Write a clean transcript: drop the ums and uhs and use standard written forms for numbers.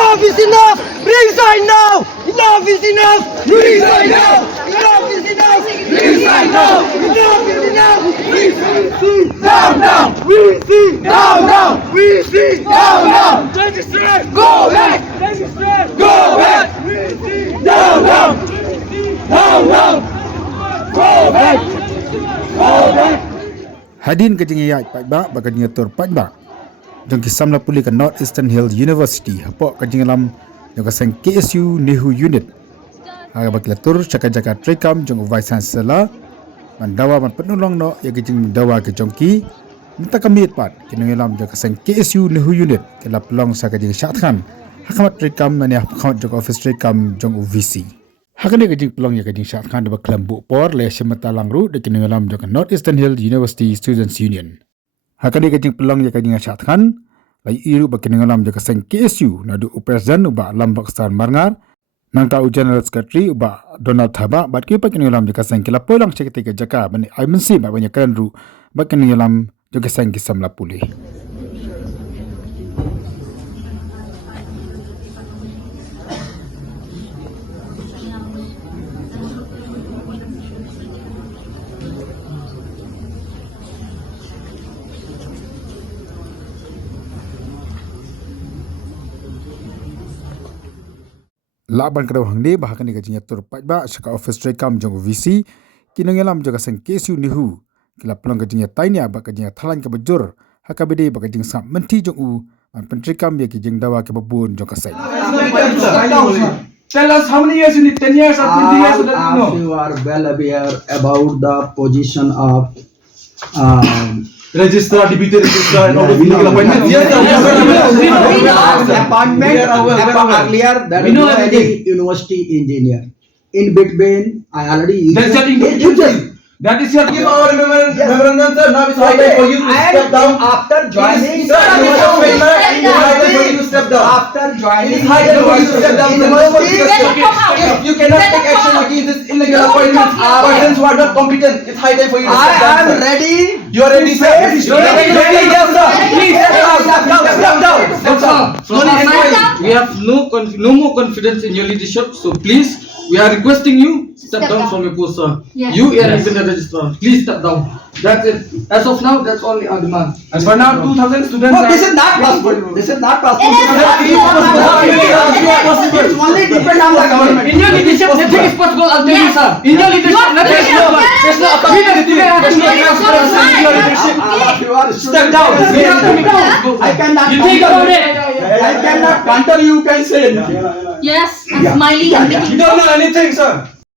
Enough is enough! Resign now! Enough is enough! Resign now! Enough is enough! Resign now! Enough is enough! We see! Down, down! We see! Down, down! We see! Down, down! Registrate! Go back! Registrate! Go back! We see! Down, down! Down, down! Go back! Go back! Hadin ke jingya pajba bagadnya tur pajba jong ki Samla Pule ke North Eastern Hill University hapok ke jinglam jong ka sang KSU NEHU unit aga bakla tur chaka trekam jong vice chancellor mandawa man penolong no ya ke jing dawa ke jongki minta kamit pat kinangilam jong ka sang KSU NEHU unit ke la pelong sa ke jing Thngan Hakhmat trekam mane Hakhmat jong Ophis trekam jong UVC Hakane ke jing pelong ya ke jing Khlem de Khlem bu por le semata langru de kinangilam jong North Eastern Hill University Students Union Hakane ke jing pelong ya ke jing Thngan lai iru ba kinangilam jong ka sang KSU na du president uba lam Pakistan marngar nang ta general secretary uba Donald Thaba bat ki pa kinangilam jong ka sang kila polang chekte ke jaka bani ai mensi ba banyak kan ru ba kinangilam jong ka sang ki Samla Pule Laban kada hangde bahkan ni gajinya tur pajba saka Ophis trekam jong VC kinangelam jaga sang KSU NEHU kila pelang gajinya tainya ba gajinya thalan ke bejur hakabede ba gajing sam menti jong u an pentrekam ya ki jing dawa ke babun jong kasai Tell us how many years you need, 10 years or 20 years, so that you know. You are well aware about the position of Registrar, deputy registrar, and all the legal appointments. Yes, appointment earlier than university engineer. In between, I already. That's your English. That is your. Give our memorandum, sir. Now it's high time for you to step down. After joining, Sir, it is high time for you to step down. After joining, It is high time for you to step down. You cannot take action against this illegal appointments. Persons who are not competent. It's high time for you to step down. I am ready. You are ready, sir. You are ready. Yes, sir. Please step down. Step down. We have no more confidence in your leadership, so please, we are requesting you step down from your post, sir. Yes. You are even the registrar. Please step down. That's it. As of now, that's only our demand. As for now, 2,000 students. No, this is not possible. This is not possible. It's only depend on the government. In your leadership, nothing is possible. I'll tell you, sir. In your leadership, nothing is possible. There's no accountability. There's no transparency in your leadership. Step down. I cannot. You think about it. I cannot counter you. Can say. Yes, I'm smiling and You don't know anything, sir.